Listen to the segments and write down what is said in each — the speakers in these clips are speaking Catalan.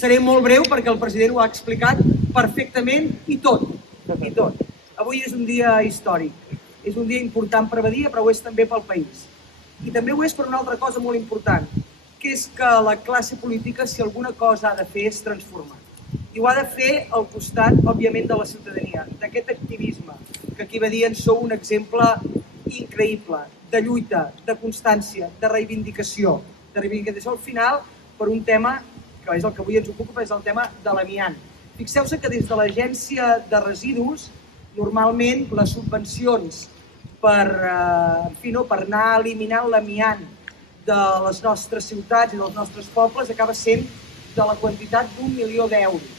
seré molt breu perquè el president ho ha explicat perfectament i tot. Avui és un dia històric, és un dia important per Badia, però ho és també pel país. I també ho és per una altra cosa molt important, que és que la classe política, si alguna cosa ha de fer, és transformar. I ho ha de fer al costat, òbviament, de la ciutadania, d'aquest activisme, que aquí a Badia en sou un exemple increïble, de lluita, de constància, de reivindicació al final per un tema que és el que avui ens ocupa, és el tema de l'amiant. Fixeu-se que des de l'Agència de Residus, normalment les subvencions per anar eliminant l'amiant de les nostres ciutats i dels nostres pobles acaba sent de la quantitat d'1 milió d'euros.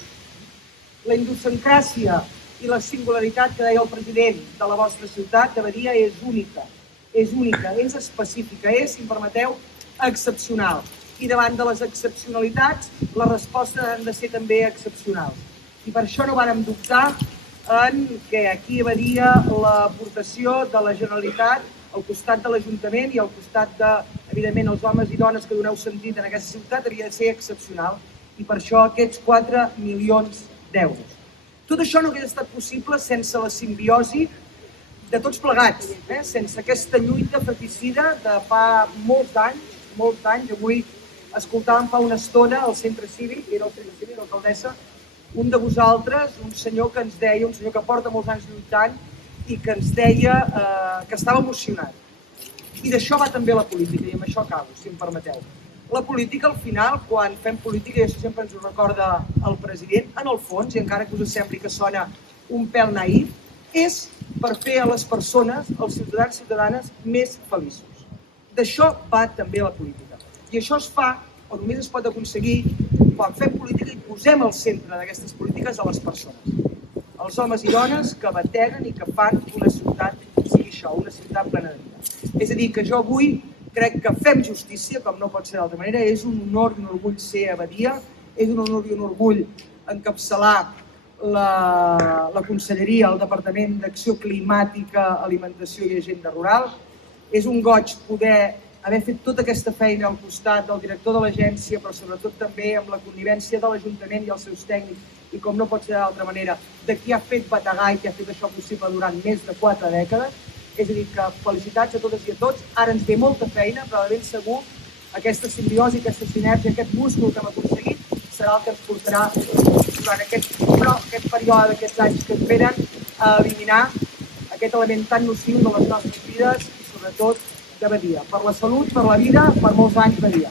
La idiosincràsia i la singularitat que deia el president de la vostra ciutat, de Badia, és única, és específica, és, si em permeteu, excepcional. I davant de les excepcionalitats, les respostes han de ser també excepcionals. I per això no vàrem dubtar en que aquí a Badia l'aportació de la Generalitat al costat de l'Ajuntament i al costat de, evidentment, els homes i dones que doneu sentit en aquesta ciutat havia de ser excepcional. I per això aquests 4 milions d'euros. Tot això no hauria estat possible sense la simbiosi de tots plegats, sense aquesta lluita fratricida de fa molts anys. Avui escoltàvem fa una estona al centre cívic, era el centre cívic, l'alcaldessa, un de vosaltres, un senyor que ens deia, un senyor que porta molts anys lluitant i que ens deia que estava emocionat. I d'això va també la política, i amb això acabo, si em permeteu. La política, al final, quan fem política, i això sempre ens ho recorda el president, en el fons, i encara que us sembli que sona un pèl naïf, és per fer a les persones, els ciutadans i ciutadanes, més feliços. D'això va també la política. I això es fa, o només es pot aconseguir, quan fem política i posem al centre d'aquestes polítiques a les persones. Els homes i dones que bateguen i que fan que una ciutat sigui això, una ciutat plena de vida. És a dir, que jo avui crec que fem justícia, com no pot ser d'altra manera, és un honor i un orgull ser a Badia, és un honor i un orgull encapçalar la Conselleria, el Departament d'Acció Climàtica, Alimentació i Agenda Rural. És un goig poder haver fet tota aquesta feina al costat del director de l'agència, però sobretot també amb la connivència de l'Ajuntament i els seus tècnics i, com no pot ser d'altra manera, de qui ha fet bategar i qui ha fet això possible durant més de 4 dècades. És a dir, que felicitats a totes i a tots. Ara ens ve molta feina, però de ben segur aquesta simbiosi, aquesta sinergia, aquest múscul que hem aconseguit serà el que ens portarà durant aquest període d'aquests anys que esperen a eliminar aquest element tan nociu de les nostres vides i sobretot de Badia. Per la salut, per la vida, per molts anys Badia.